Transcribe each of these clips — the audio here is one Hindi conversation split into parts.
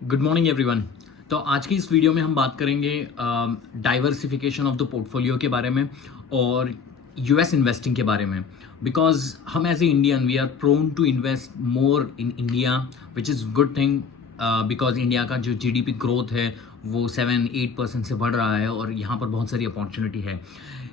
Good morning everyone. तो आज की इस वीडियो में हम बात करेंगे डाइवर्सिफिकेशन ऑफ द पोर्टफोलियो के बारे में और यूएस इन्वेस्टिंग के बारे में। बिकॉज हम as a Indian we are prone to invest more in India which is good thing. Because India का जो जीडीपी ग्रोथ है वो 7-8% से बढ़ रहा है और यहाँ पर बहुत सारी अपॉर्चुनिटी है।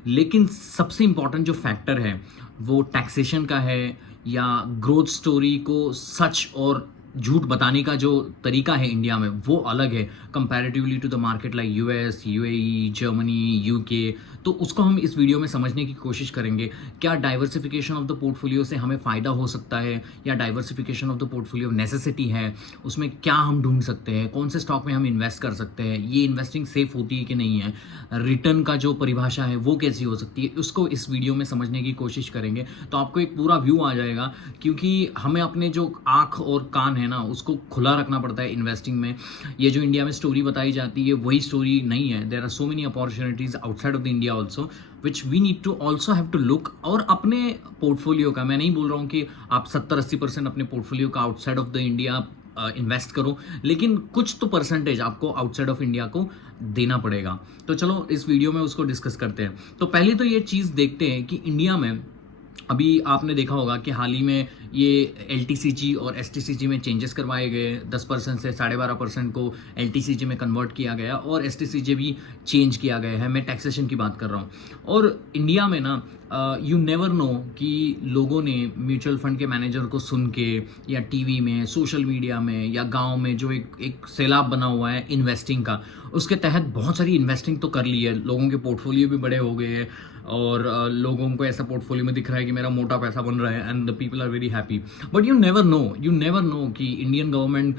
लेकिन सबसे इम्पॉर्टेंट जो फैक्टर है वो टैक्सेशन का है, या ग्रोथ स्टोरी को सच और झूठ बताने का जो तरीका है इंडिया में वो अलग है comparatively to the market like US, UAE, Germany, UK. तो उसको हम इस वीडियो में समझने की कोशिश करेंगे। क्या डाइवर्सिफिकेशन ऑफ द पोर्टफोलियो से हमें फ़ायदा हो सकता है, या diversification of the portfolio necessity है, उसमें क्या हम ढूंढ सकते हैं, कौन से स्टॉक में हम इन्वेस्ट कर सकते हैं, ये इन्वेस्टिंग सेफ होती है कि नहीं है, रिटर्न का जो परिभाषा है वो कैसी हो सकती है, उसको इस वीडियो में समझने की कोशिश करेंगे। तो आपको एक पूरा व्यू आ जाएगा, क्योंकि हमें अपने जो आँख और कान है ना उसको खुला रखना पड़ता है इन्वेस्टिंग में। ये जो इंडिया में स्टोरी बताई जाती है वही स्टोरी नहीं है। There are so many opportunities outside of the India also which we need to also have to look. और अपने पोर्टफोलियो का, मैं नहीं बोल रहा हूँ कि आप 70-80% अपने पोर्टफोलियो का outside of the India invest करो, लेकिन कुछ तो परसेंटेज आपको आउटसाइड ऑफ इंडिया को देना पड़ेगा। तो चलो इस वीडियो में उसको डिस्कस करते हैं। तो पहले तो ये चीज़ देखते हैं कि इंडिया में अभी आपने देखा होगा कि हाल ही में ये LTCG और STCG में चेंजेस करवाए गए। 10% से 12.5% को LTCG में कन्वर्ट किया गया और STCG भी चेंज किया गया है। मैं टैक्सेशन की बात कर रहा हूँ। और इंडिया में ना यू नेवर नो कि लोगों ने म्यूचुअल फंड के मैनेजर को सुन के, या टीवी में, सोशल मीडिया में, या गांव में जो एक सैलाब बना हुआ है इन्वेस्टिंग का, उसके तहत बहुत सारी इन्वेस्टिंग तो कर ली है। लोगों के पोर्टफोलियो भी बड़े हो गए हैं और लोगों को ऐसा पोर्टफोलियो में दिख रहा है कि मेरा मोटा पैसा बन रहा है and the people are very happy. But you never know कि इंडियन गवर्नमेंट,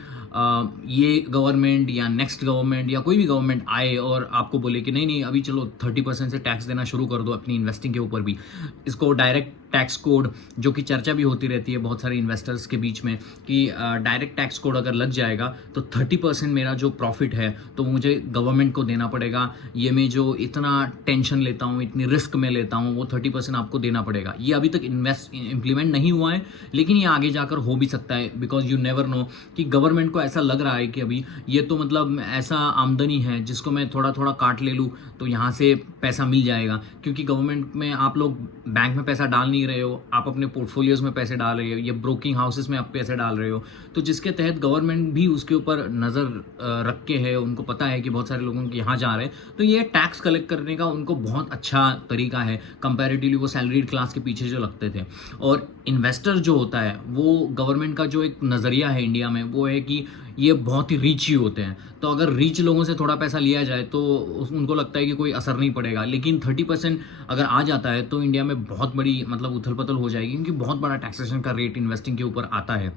ये गवर्नमेंट या नेक्स्ट गवर्नमेंट या कोई भी गवर्नमेंट आए और आपको बोले कि नहीं नहीं अभी चलो 30% से टैक्स देना शुरू कर दो अपनी इन्वेस्टिंग के ऊपर भी। इसको डायरेक्ट टैक्स कोड, जो कि चर्चा भी होती रहती है बहुत सारे इन्वेस्टर्स के बीच में, कि डायरेक्ट टैक्स कोड अगर लग जाएगा तो 30% मेरा जो प्रॉफिट है तो मुझे गवर्नमेंट को देना पड़ेगा। ये मैं जो इतना टेंशन लेता हूँ, इतनी रिस्क में लेता हूँ, वो 30% आपको देना पड़ेगा। ये अभी तक इम्प्लीमेंट नहीं हुआ है, लेकिन ये आगे जाकर हो भी सकता है। बिकॉज यू नेवर नो कि गवर्नमेंट को ऐसा लग रहा है कि अभी ये तो मतलब ऐसा आमदनी है जिसको मैं थोड़ा थोड़ा काट ले लूँ तो यहाँ से पैसा मिल जाएगा। क्योंकि गवर्नमेंट में आप लोग बैंक में पैसा डाल नहीं रहे हो, आप अपने पोर्टफोलियोज में पैसे डाल रहे हो, या ब्रोकिंग हाउसेस में आप पैसे डाल रहे हो, तो जिसके तहत गवर्नमेंट भी उसके ऊपर नज़र रख के है। उनको पता है कि बहुत सारे लोगों के यहाँ जा रहे हैं, तो ये टैक्स कलेक्ट करने का उनको बहुत अच्छा तरीका है कंपैरेटिवली वो सैलरीड क्लास के पीछे जो लगते थे। और इन्वेस्टर जो होता है वो गवर्नमेंट का जो एक नज़रिया है इंडिया में वो है कि ये बहुत ही रिच ही होते हैं, तो अगर रिच लोगों से थोड़ा पैसा लिया जाए तो उनको लगता है कि कोई असर नहीं पड़ेगा। लेकिन 30% अगर आ जाता है तो इंडिया में बहुत बड़ी मतलब उथल पुथल हो जाएगी, क्योंकि बहुत बड़ा टैक्सेशन का रेट इन्वेस्टिंग के ऊपर आता है।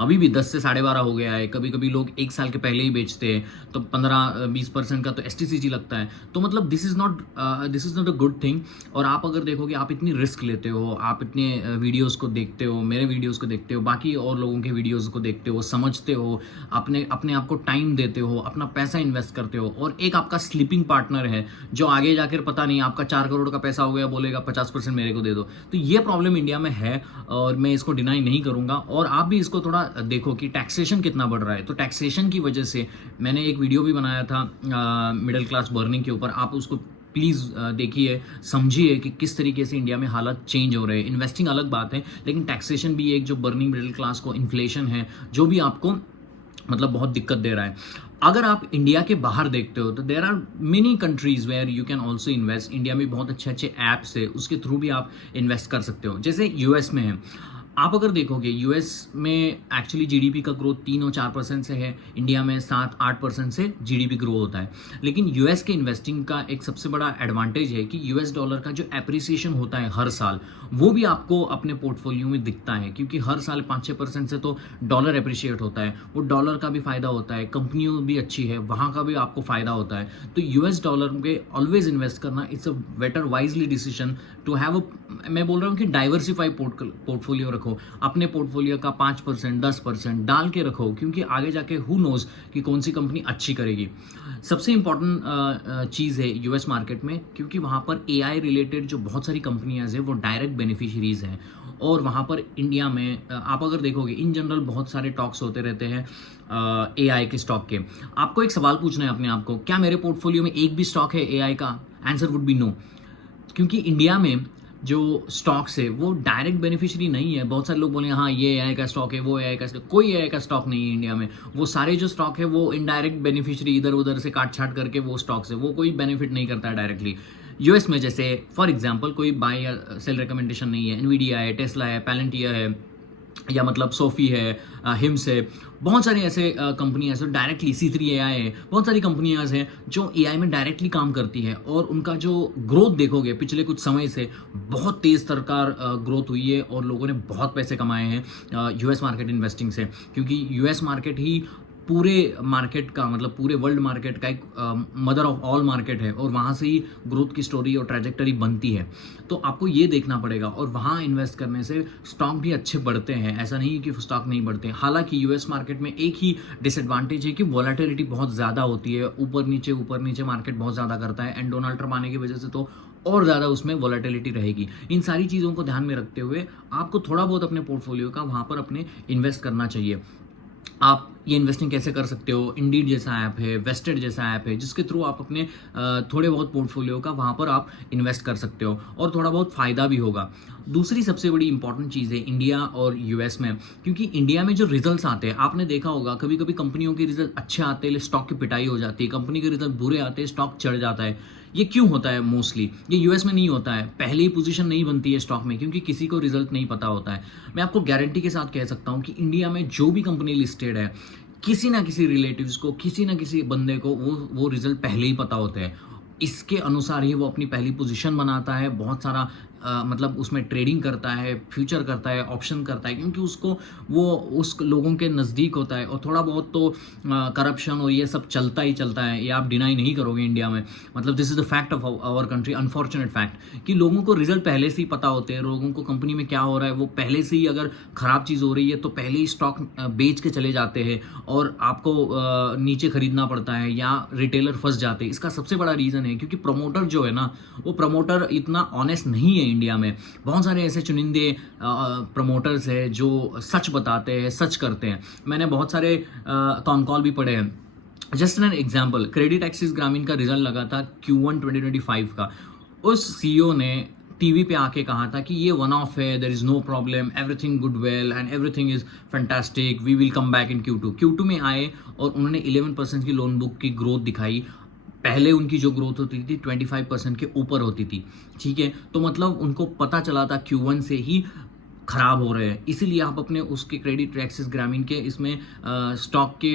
अभी भी 10 से 12.5 हो गया है। कभी कभी लोग 1 साल के पहले ही बेचते हैं, तो 15-20% का तो STCG लगता है। तो मतलब this is not a good thing. और आप अगर देखोगे, आप इतनी रिस्क लेते हो, आप इतने वीडियोज़ को देखते हो, मेरे वीडियोज़ को देखते हो, बाकी और लोगों के वीडियोज़ को देखते हो, समझते हो, अपने आप को टाइम देते हो, अपना पैसा इन्वेस्ट करते हो, और एक आपका स्लीपिंग पार्टनर है जो आगे जाकर पता नहीं आपका 4 करोड़ का पैसा हो गया, बोलेगा 50% मेरे को दे दो। तो ये प्रॉब्लम इंडिया में है और मैं इसको डिनाई नहीं करूँगा। और आप भी इसको थोड़ा देखो कि टैक्सेशन कितना बढ़ रहा है। तो टैक्सेशन की वजह से मैंने एक वीडियो भी बनाया था मिडिल क्लास बर्निंग के ऊपर। आप उसको प्लीज़ देखिए, समझिए कि किस तरीके से इंडिया में हालत चेंज हो रहे हैं। इन्वेस्टिंग अलग बात है, लेकिन टैक्सेशन भी एक जो बर्निंग मिडिल क्लास को, इन्फ्लेशन है जो भी आपको मतलब बहुत दिक्कत दे रहा है। अगर आप इंडिया के बाहर देखते हो तो there are many countries where you can also invest. India में बहुत अच्छे अच्छे ऐप्स है, उसके थ्रू भी आप इन्वेस्ट कर सकते हो। जैसे यूएस में है, आप अगर देखोगे यूएस में एक्चुअली जीडीपी का ग्रोथ 3 और 4% से है, इंडिया में 7-8% से जीडीपी ग्रो होता है। लेकिन यूएस के इन्वेस्टिंग का एक सबसे बड़ा एडवांटेज है कि यूएस डॉलर का जो एप्रिसिएशन होता है हर साल, वो भी आपको अपने पोर्टफोलियो में दिखता है। क्योंकि हर साल 5-6% से तो डॉलर एप्रिशिएट होता है, वो डॉलर का भी फायदा होता है, कंपनियों भी अच्छी है, वहाँ का भी आपको फायदा होता है। तो यूएस डॉलर में ऑलवेज इन्वेस्ट करना it's a better wisely decision to have a, मैं बोल रहा हूँ कि डाइवर्सिफाई पोर्टफोलियो रखो। अपने पोर्टफोलियो का 5%, 10% डाल के रखो, क्योंकि आगे जाके हु नोज कि कौन सी कंपनी अच्छी करेगी। सबसे इंपॉर्टेंट चीज़ है यूएस मार्केट में, क्योंकि वहाँ पर AI रिलेटेड जो बहुत सारी कंपनियां हैं वो डायरेक्ट बेनिफिशियरीज हैं। और वहाँ पर इंडिया में आप अगर देखोगे इन जनरल बहुत सारे टॉक्स होते रहते हैं एआई के स्टॉक के। आपको एक सवाल पूछना है अपने आप को, क्या मेरे पोर्टफोलियो में एक भी स्टॉक है एआई का? आंसर वुड बी नो, क्योंकि इंडिया में जो स्टॉक्स है वो डायरेक्ट बेनिफिशियरी नहीं है। बहुत सारे लोग बोलेंगे हाँ ये एआई का स्टॉक है, वो एआई का स्टॉक, कोई एआई का स्टॉक नहीं है इंडिया में। वो सारे जो स्टॉक है वो इनडायरेक्ट बेनिफिशियरी इधर उधर से काट छाट करके वो स्टॉक्स है, वो कोई बेनिफिट नहीं करता है डायरेक्टली। यूएस में जैसे फॉर एग्जांपल कोई बाय या सेल रिकमेंडेशन नहीं है, एनवीडिया है, टेस्ला है, पैलेंटियर है, या मतलब सोफी है, हिम्स है, बहुत सारी ऐसे कंपनियां हैं डायरेक्टली, C3 AI है, बहुत सारी कंपनियां हैं जो एआई में डायरेक्टली काम करती है। और उनका जो ग्रोथ देखोगे पिछले कुछ समय से बहुत तेज तरकार ग्रोथ हुई है और लोगों ने बहुत पैसे कमाए हैं यूएस मार्केट इन्वेस्टिंग से, क्योंकि यूएस मार्केट ही पूरे मार्केट का मतलब पूरे वर्ल्ड मार्केट का एक मदर ऑफ ऑल मार्केट है और वहाँ से ही ग्रोथ की स्टोरी और ट्रैजेक्टरी बनती है। तो आपको ये देखना पड़ेगा और वहाँ इन्वेस्ट करने से स्टॉक भी अच्छे बढ़ते हैं, ऐसा नहीं कि स्टॉक नहीं बढ़ते। हालांकि यूएस मार्केट में एक ही डिसएडवांटेज है कि वॉलेटिलिटी बहुत ज़्यादा होती है, ऊपर नीचे मार्केट बहुत ज़्यादा करता है, एंड डोनाल्ड ट्रम्प आने की वजह से तो और ज़्यादा उसमें वॉलेटिलिटी रहेगी। इन सारी चीज़ों को ध्यान में रखते हुए आपको थोड़ा बहुत अपने पोर्टफोलियो का वहाँ पर अपने इन्वेस्ट करना चाहिए। आप ये इन्वेस्टिंग कैसे कर सकते हो? इंडीड जैसा ऐप है, वेस्टेड जैसा ऐप है, जिसके थ्रू आप अपने थोड़े बहुत पोर्टफोलियो का वहाँ पर आप इन्वेस्ट कर सकते हो और थोड़ा बहुत फ़ायदा भी होगा। दूसरी सबसे बड़ी इंपॉर्टेंट चीज़ है इंडिया और यूएस में, क्योंकि इंडिया में जो रिजल्ट्स आते हैं आपने देखा होगा, कभी कभी कंपनियों के रिजल्ट अच्छे आते हैं स्टॉक की पिटाई हो जाती है, कंपनी के रिजल्ट बुरे आते हैं स्टॉक चढ़ जाता है। ये क्यों होता है? मोस्टली ये यूएस में नहीं होता है, पहले ही पोजीशन नहीं बनती है स्टॉक में, क्योंकि किसी को रिजल्ट नहीं पता होता है। मैं आपको गारंटी के साथ कह सकता हूँ कि इंडिया में जो भी कंपनी लिस्टेड है, किसी ना किसी रिलेटिव्स को, किसी ना किसी बंदे को वो रिजल्ट पहले ही पता होते हैं। इसके अनुसार ही वो अपनी पहली पोजीशन बनाता है, बहुत सारा मतलब उसमें ट्रेडिंग करता है, फ्यूचर करता है, ऑप्शन करता है, क्योंकि उसको वो उस लोगों के नज़दीक होता है। और थोड़ा बहुत तो करप्शन और ये सब चलता ही चलता है, ये आप डिनाई नहीं करोगे इंडिया में। मतलब this is the fact of our country, unfortunate fact, कि लोगों को रिजल्ट पहले से ही पता होते हैं, लोगों को कंपनी में क्या हो रहा है वो पहले से ही, अगर ख़राब चीज़ हो रही है तो पहले ही स्टॉक बेच के चले जाते हैं और आपको नीचे खरीदना पड़ता है या रिटेलर फंस जाते हैं। इसका सबसे बड़ा रीज़न है क्योंकि प्रमोटर जो है ना, वो प्रमोटर इतना ऑनेस्ट नहीं है इंडिया में। बहुत सारे ऐसे चुनिंदे प्रमोटर्स हैं जो सच बताते हैं, सच करते हैं। मैंने बहुत सारे कॉन कॉल भी पढ़े हैं। Just an example, credit axis ग्रामीण का रिजल्ट लगा था Q1 2025 का। उस सीईओ ने टीवी पे आके कहा था कि ये वन ऑफ है, there is no problem, everything good well and everything is fantastic, we will come back in Q2 में आए और उन्होंने 11% की लोन बुक की ग्रोथ दिखाई। पहले उनकी जो ग्रोथ होती थी 25% के ऊपर होती थी, ठीक है। तो मतलब उनको पता चला था Q1 से ही खराब हो रहे हैं, इसीलिए आप अपने उसके क्रेडिट एक्सिस ग्रामीण के इसमें स्टॉक के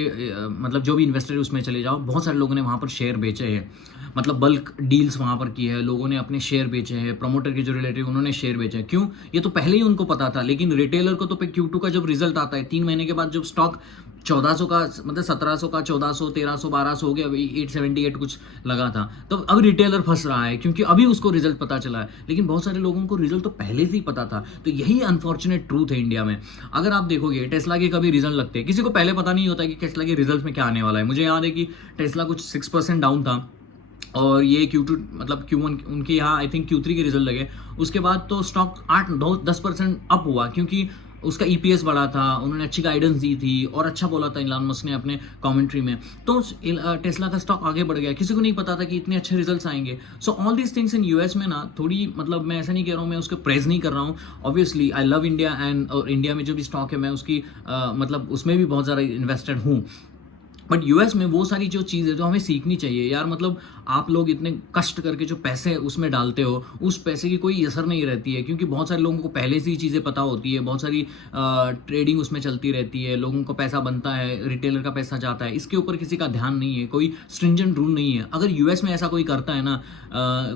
मतलब जो भी इन्वेस्टर है उसमें चले जाओ। बहुत सारे लोगों ने वहाँ पर शेयर बेचे हैं, मतलब बल्क डील्स वहाँ पर की है, लोगों ने अपने शेयर बेचे हैं, प्रमोटर के जो रिलेटिव उन्होंने शेयर बेचे हैं। क्यों? ये तो पहले ही उनको पता था, लेकिन रिटेलर को तो Q2 का जब रिजल्ट आता है 3 महीने के बाद, जब स्टॉक 1400 का मतलब 1700 का 1400 1300 1200 हो गया, अभी 878 कुछ लगा था, तो अब रिटेलर फंस रहा है क्योंकि अभी उसको रिजल्ट पता चला है। लेकिन बहुत सारे लोगों को रिजल्ट तो पहले से ही पता था। तो यही अनफॉर्चुनेट ट्रूथ है इंडिया में। अगर आप देखोगे टेस्ला के कभी रिजल्ट लगते हैं, किसी को पहले पता नहीं होता कि टेस्ला के रिजल्ट में क्या आने वाला है। मुझे याद है कि टेस्ला कुछ 6% डाउन था और ये Q2 मतलब Q1 उनके यहाँ आई थिंक Q3 के रिजल्ट लगे, उसके बाद तो स्टॉक 8-10% अप हुआ क्योंकि उसका EPS बढ़ा था, उन्होंने अच्छी गाइडेंस दी थी और अच्छा बोला था इलॉन मस्क ने अपने कमेंट्री में, तो टेस्ला का स्टॉक आगे बढ़ गया। किसी को नहीं पता था कि इतने अच्छे रिजल्ट्स आएंगे। So all these things in US में ना थोड़ी, मतलब मैं ऐसा नहीं कह रहा हूँ, मैं उसके प्रेज नहीं कर रहा हूँ। Obviously I love India and और इंडिया में जो भी स्टॉक है मैं उसकी मतलब उसमें भी बहुत ज़्यादा इन्वेस्टेड हूँ। बट यूएस में वो सारी जो चीज़ है जो हमें सीखनी चाहिए यार। मतलब आप लोग इतने कष्ट करके जो पैसे उसमें डालते हो, उस पैसे की कोई असर नहीं रहती है क्योंकि बहुत सारे लोगों को पहले से ही चीज़ें पता होती है, बहुत सारी ट्रेडिंग उसमें चलती रहती है, लोगों को पैसा बनता है, रिटेलर का पैसा जाता है, इसके ऊपर किसी का ध्यान नहीं है, कोई स्ट्रिंजेंट रूल नहीं है। अगर यूएस में ऐसा कोई करता है ना,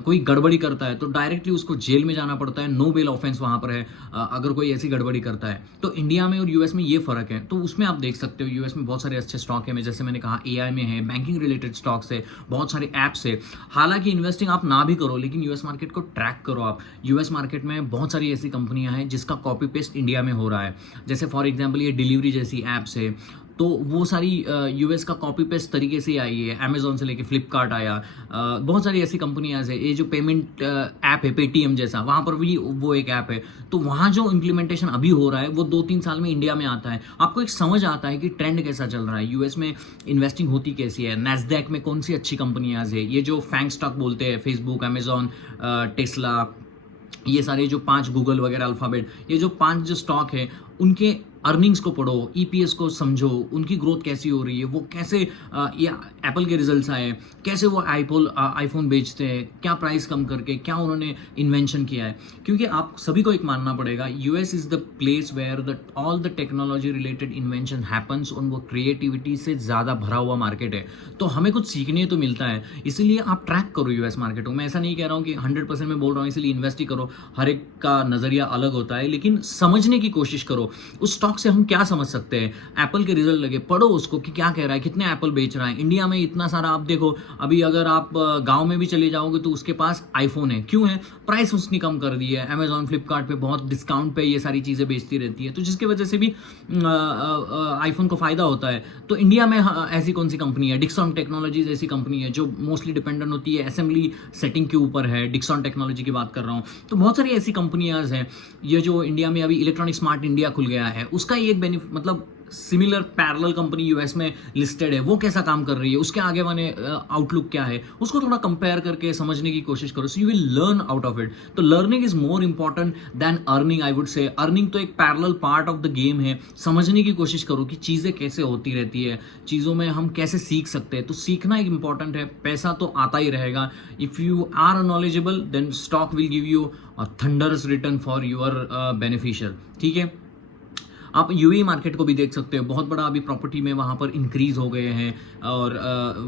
कोई गड़बड़ी करता है तो डायरेक्टली उसको जेल में जाना पड़ता है, नो बेल ऑफेंस वहाँ पर है अगर कोई ऐसी गड़बड़ी करता है। तो इंडिया में और यूएस में ये फ़र्क है। तो उसमें आप देख सकते हो यूएस में बहुत सारे अच्छे स्टॉक है, जैसे मैंने कहा एआई में है, बैंकिंग रिलेटेड स्टॉक्स है, बहुत सारे ऐप्स है। हालांकि इन्वेस्टिंग आप ना भी करो लेकिन यूएस मार्केट को ट्रैक करो आप। यूएस मार्केट में बहुत सारी ऐसी कंपनियां हैं जिसका कॉपी पेस्ट इंडिया में हो रहा है, जैसे फॉर एग्जांपल ये डिलीवरी जैसी ऐप्स है। तो वो सारी यूएस का कॉपी पेस्ट तरीके से आई है, अमेजोन से लेके फ्लिपकार्ट आया, बहुत सारी ऐसी कंपनियां है, ये जो पेमेंट ऐप है पेटीएम जैसा, वहाँ पर भी वो एक ऐप है। तो वहाँ जो इम्प्लीमेंटेशन अभी हो रहा है वो 2-3 साल में इंडिया में आता है, आपको एक समझ आता है कि ट्रेंड कैसा चल रहा है, यूएस में इन्वेस्टिंग होती कैसी है, नैस्डैक में कौन सी अच्छी कंपनियां है, ये जो फैंग स्टॉक बोलते हैं, फेसबुक, अमेजोन, टेस्ला, ये सारे जो 5 गूगल वगैरह अल्फाबेट, ये जो 5 जो स्टॉक है उनके अर्निंग्स को पढ़ो, ईपीएस को समझो, उनकी ग्रोथ कैसी हो रही है, वो कैसे या एप्पल के रिजल्ट्स आए, कैसे वो आईफोन बेचते हैं, क्या प्राइस कम करके, क्या उन्होंने इन्वेंशन किया है। क्योंकि आप सभी को एक मानना पड़ेगा, US is the place where the all the technology related invention happens, और वो क्रिएटिविटी से ज़्यादा भरा हुआ मार्केट है। तो हमें कुछ सीखने तो मिलता है, इसीलिए आप ट्रैक करो यूएस मार्केट को। मैं ऐसा नहीं कह रहा हूँ कि 100% मैं बोल रहा हूँ इसलिए इन्वेस्ट ही करो, हर एक का नज़रिया अलग होता है, लेकिन समझने की कोशिश करो उस स्टॉक से हम क्या समझ सकते हैं। एप्पल के रिजल्ट लगे, पढ़ो उसको कि क्या कह रहा है, कितने एप्पल बेच रहा है। इंडिया में इतना सारा, आप देखो अभी अगर आप गांव में भी चले जाओगे तो उसके पास आईफोन है, क्यों है, प्राइस उसने कम कर दी है, अमेजॉन फ्लिपकार्ट पे बहुत डिस्काउंट पे ये सारी चीज़ें बेचती रहती है, तो जिसकी वजह से भी आईफोन को फायदा होता है। तो इंडिया में ऐसी कौन सी कंपनी है, डिक्सॉन टेक्नोलॉजीज ऐसी कंपनी है जो मोस्टली डिपेंडेंट होती है असेंबली सेटिंग के ऊपर है, डिक्सॉन टेक्नोलॉजी की बात कर रहा हूँ। तो बहुत सारी ऐसी कंपनियां हैं, ये जो इंडिया में अभी इलेक्ट्रॉनिक स्मार्ट इंडिया खुल गया है, उसका एक बेनिफिट, मतलब सिमिलर पैरेलल कंपनी यूएस में लिस्टेड है, वो कैसा काम कर रही है, उसके आगे वाले आउटलुक क्या है, उसको थोड़ा कंपेयर करके समझने की कोशिश करो, so you will learn out of it. तो learning is more important than earning, I would say. Earning तो एक parallel part of the game है, समझने की कोशिश करो कि चीज़ें कैसे होती रहती है, चीज़ों में हम कैसे सीख सकते हैं। तो सीखना एक इंपॉर्टेंट है, पैसा तो आता ही रहेगा। If you are knowledgeable then stock will give you a thunderous return for your beneficial, ठीक है। आप यूएई मार्केट को भी देख सकते हो, बहुत बड़ा अभी प्रॉपर्टी में वहाँ पर इंक्रीज हो गए हैं, और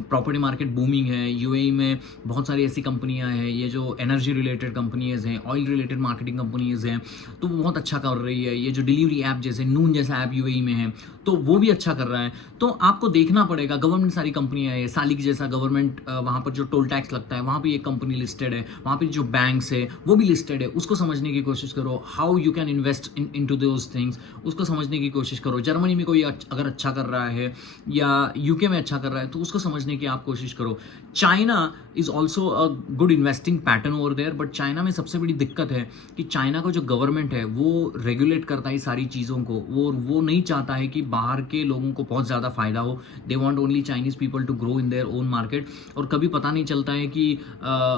प्रॉपर्टी मार्केट बूमिंग है यूएई में। बहुत सारी ऐसी कंपनियां हैं, ये जो एनर्जी रिलेटेड कंपनीज हैं, ऑयल रिलेटेड मार्केटिंग कंपनीज हैं, तो वो बहुत अच्छा कर रही है। ये जो डिलीवरी ऐप जैसे नून जैसा ऐप यूएई में है, तो वो भी अच्छा कर रहा है। तो आपको देखना पड़ेगा, गवर्नमेंट सारी कंपनियां हैं, सालिक जैसा गवर्नमेंट, वहाँ पर जो टोल टैक्स लगता है वहाँ पर एक कंपनी लिस्टेड है, वहाँ पर जो बैंक्स है वो भी लिस्टेड है, उसको समझने की कोशिश करो, how you can invest in to those things, उसको समझने की कोशिश करो। जर्मनी में कोई अगर अच्छा कर रहा है या यूके में अच्छा कर रहा है तो उसको समझने की आप कोशिश करो। China is also a good investing pattern over there, but China में सबसे बड़ी दिक्कत है कि चाइना का जो गवर्नमेंट है वो रेगुलेट करता है सारी चीज़ों को, वो नहीं चाहता है कि बाहर के लोगों को बहुत ज़्यादा फायदा हो। They want only Chinese people to grow in their own market, और कभी पता नहीं चलता है कि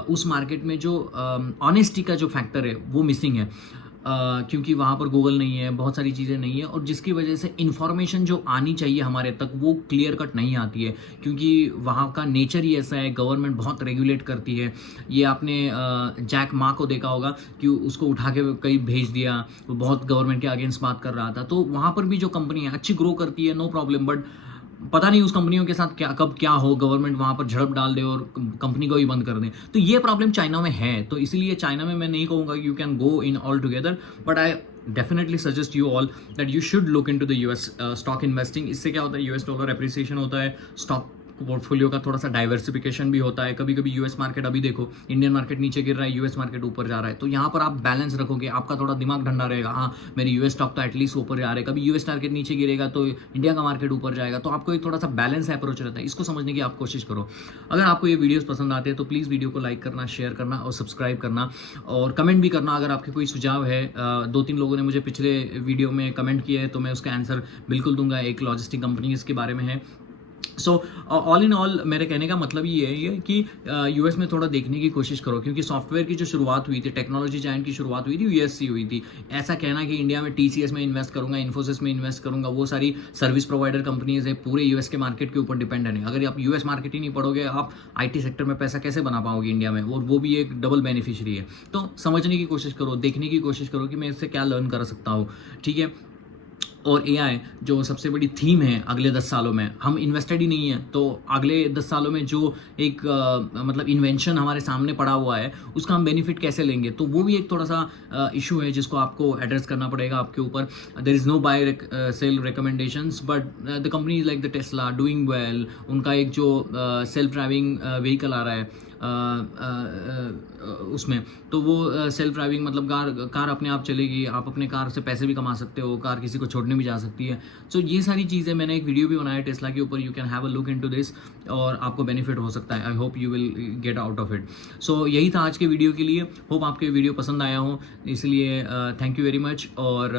उस मार्केट में जो ऑनेस्टी का जो फैक्टर है वो मिसिंग है। क्योंकि वहाँ पर गूगल नहीं है, बहुत सारी चीज़ें नहीं है, और जिसकी वजह से इन्फॉर्मेशन जो आनी चाहिए हमारे तक वो क्लियर कट नहीं आती है, क्योंकि वहाँ का नेचर ही ऐसा है, गवर्नमेंट बहुत रेगुलेट करती है। ये आपने जैक मा को देखा होगा कि उसको उठा के कहीं भेज दिया, वो बहुत गवर्नमेंट के अगेंस्ट बात कर रहा था। तो वहाँ पर भी जो कंपनी है अच्छी ग्रो करती है, नो प्रॉब्लम, बट पता नहीं उस कंपनियों के साथ क्या कब क्या हो, गवर्नमेंट वहाँ पर झड़प डाल दे और कंपनी को ही बंद कर दे। तो ये प्रॉब्लम चाइना में है। तो इसीलिए चाइना में मैं नहीं कहूँगा you can go in all together, but I definitely suggest you all that you should look into the US stock investing. इससे क्या होता है, यूएस डॉलर एप्रिसिएशन होता है, स्टॉक पोर्टफोलियो का थोड़ा सा डाइवर्सिफिकेशन भी होता है। कभी कभी यूएस मार्केट, अभी देखो इंडियन मार्केट नीचे गिर रहा है, यूएस मार्केट ऊपर जा रहा है, तो यहाँ पर आप बैलेंस रखोगे, आपका थोड़ा दिमाग ठंडा रहेगा, हाँ मेरी यूएस स्टॉक तो एटलीस्ट ऊपर जा रहा है। कभी यूएस मार्केट नीचे गिरेगा तो इंडिया का मार्केट ऊपर जाएगा, तो आपको एक थोड़ा सा बैलेंस अप्रोच रहता है। इसको समझने की आप कोशिश करो। अगर आपको ये वीडियोस पसंद आते हैं तो प्लीज़ वीडियो को लाइक करना, शेयर करना और सब्सक्राइब करना, और कमेंट भी करना अगर आपके कोई सुझाव है। 2-3 लोगों ने मुझे पिछले वीडियो में कमेंट किया है, तो मैं उसका आंसर बिल्कुल दूंगा। एक लॉजिस्टिक कंपनी इसके बारे में है। सो ऑल इन ऑल मेरे कहने का मतलब ये है कि यूएस में थोड़ा देखने की कोशिश करो, क्योंकि सॉफ्टवेयर की जो शुरुआत हुई थी, टेक्नोलॉजी जायंट की शुरुआत हुई थी यूएस से हुई थी। ऐसा कहना कि इंडिया में टीसीएस में इन्वेस्ट करूंगा, इन्फोसिस में इन्वेस्ट करूंगा, वो सारी सर्विस प्रोवाइडर कंपनीज है, पूरे यूएस के मार्केट के ऊपर डिपेंडेंट है। अगर आप यूएस मार्केट ही नहीं पढ़ोगे, आप आईटी सेक्टर में पैसा कैसे बना पाओगे इंडिया में, और वो भी एक डबल बेनिफिशियरी है। तो समझने की कोशिश करो, देखने की कोशिश करो कि मैं इससे क्या लर्न कर सकता हूँ, ठीक है। और एआई जो सबसे बड़ी थीम है अगले 10 सालों में, हम इन्वेस्टेड ही नहीं है, तो अगले 10 सालों में जो एक मतलब इन्वेंशन हमारे सामने पड़ा हुआ है उसका हम बेनिफिट कैसे लेंगे, तो वो भी एक थोड़ा सा इशू है जिसको आपको एड्रेस करना पड़ेगा आपके ऊपर। There is no buy sell recommendations, but the company like the Tesla doing well, उनका एक जो सेल्फ ड्राइविंग व्हीकल आ रहा है उसमें, तो वो सेल्फ ड्राइविंग मतलब कार अपने आप चलेगी, आप अपने कार से पैसे भी कमा सकते हो, कार किसी को छोड़ने भी जा सकती है। सो ये सारी चीज़ें, मैंने एक वीडियो भी बनाया टेस्ला के ऊपर, you can have a look into this और आपको बेनिफिट हो सकता है। I hope you will get out of it. So यही था आज के वीडियो के लिए। होप आपके वीडियो पसंद आया हो, इसलिए थैंक यू वेरी मच। और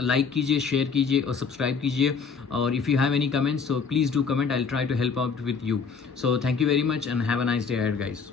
लाइक कीजिए, शेयर कीजिए और सब्सक्राइब कीजिए। और if you have any comments, so please do comment. I'll try to help out with you. So thank you very much and have a nice day ahead, guys.